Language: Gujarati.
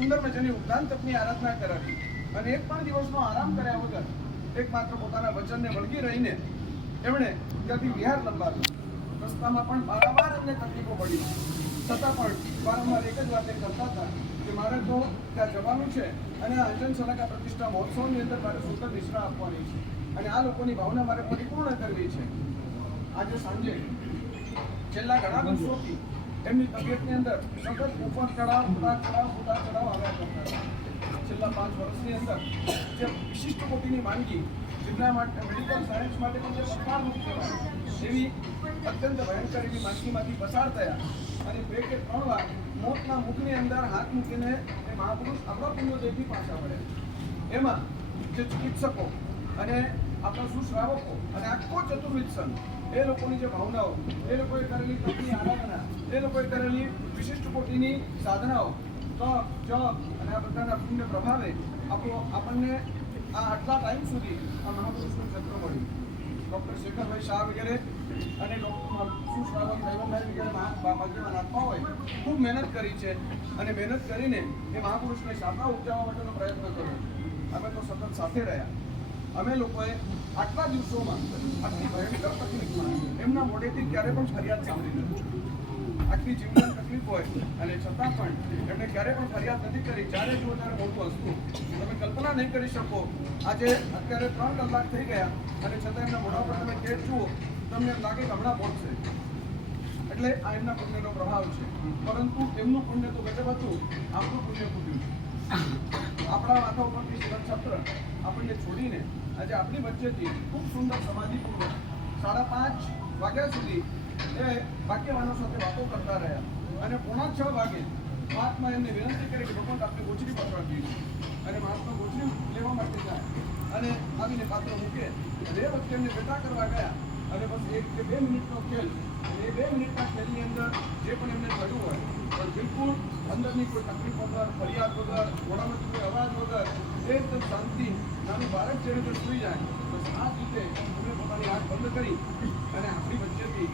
સુંદર મજાની ઉદ્યાન તપની આરાધના કરાવી અને એક પણ દિવસનો આરામ કર્યા વગર એકમાત્ર પોતાના વચનને વળગી રહીને એમણે ત્યાંથી વિહાર લંબાવ્યું। રસ્તામાં પણ વારંવાર એમને તકલીફો પડી, છતાં પણ વારંવાર એક જ વાત એ કરતા હતા કે મારે તો ત્યાં જવાનું છે અને આ અંજન સલાકા પ્રતિષ્ઠા મહોત્સવની અંદર મારે સુંદર નિશ્રા આપવાની છે અને આ લોકોની ભાવના મારે પરિપૂર્ણ કરવી છે। આજે સાંજે છેલ્લા ઘણા દિવસોથી એમની તબિયતની અંદર સતત ઉપર ચડાવ આવ્યા કરતા હતા। છેલ્લા 5 વર્ષની અંદર જે વિશિષ્ટ કોટીની માંદગી જેમના માટે મેડિકલ સાયન્સ માટે પણ જે પડકારરૂપ કહેવાય એવી અત્યંત ભયંકર એવી માંદગીમાંથી પસાર થયા અને 2 કે 3 વાર મોતના મુખની અંદર હાથ મૂકીને એ મહાપુરુષ આપણા પુણ્યોદયથી પાછા વળ્યા। એમાં જે ચિકિત્સકો અને આપણા સુશ્રાવકો અને આખો ચતુર્વિધ સંઘ એ લોકોની જે ભાવનાઓ, એ લોકોએ કરેલી તપની આરાધના, એ લોકોએ કરેલી વિશિષ્ટ કોટીની સાધનાઓ, તપ જપ અને આ બધાના પુણ્ય પ્રભાવે આપણને આ આટલા ટાઈમ સુધી આ મહાપુરુષનું ક્ષેત્ર મળ્યું। ડૉક્ટર શેખરભાઈ શાહ વગેરે અને સુશ્રાવક દૈવભાઈ વગેરે ભાગ્યવાન આત્માઓએ ખૂબ મહેનત કરી છે અને મહેનત કરીને એ મહાપુરુષને શાખા ઉપજાવવા માટેનો પ્રયત્ન કર્યો। અમે તો સતત સાથે રહ્યા। અમે લોકોએ આટલા દિવસોમાં આટલી ભયંકર તકલીફમાં એમના મોઢેથી ક્યારે પણ ફરિયાદ સાંભળી નથી। આટલી જીવન તકલીફ હોય અને છતાં પણ એમણે ક્યારે પણ ફરિયાદ નથી કરી। જ્યારે જુઓ ત્યારે મોટું હસતું। તમે કલ્પના નહીં કરી શકો, આજે અત્યારે 3 કલાક થઈ ગયા અને છતાં એમના મોઢા પર તમે કેટ જુઓ તમને એમ લાગે કે હમણાં પહોંચશે। એટલે આ એમના પુણ્યનો પ્રભાવ છે, પરંતુ એમનું પુણ્ય તો ગજબ હતું, આપણું પુણ્ય ફૂટ્યું છે। આપણા માથા ઉપરથી શિવ છત્ર આપણને છોડીને આજે આપણી વચ્ચેથી ખૂબ સુંદર સમાધિપૂર્વક 5:30 વાગ્યા સુધી એ વાક્યવાનો સાથે વાતો કરતા રહ્યા અને 5:45 વાગે મહાત્મા એમને વિનંતી કરી કે ભગવાન આપણે ગોચરી પકડવી છે અને મહાત્મા ગોચરી લેવા માટે જાય અને આવીને પાત્ર મૂકે અને એ વખતે એમને બેઠા કરવા ગયા અને બસ 1 કે 2 મિનિટનો ખેલ, એ 2 મિનિટના ખેલની અંદર જે પણ એમને થયું હોય પણ બિલકુલ અંદરની કોઈ તકલીફ વગર, ફરિયાદ વગર, મોઢામાંથી કોઈ અવાજ વગર એકદમ શાંતિ, નાનું બાળક જેને જો સૂઈ જાય બસ આ રીતે એમણે પોતાની આંખ બંધ કરી અને આપણી વચ્ચેથી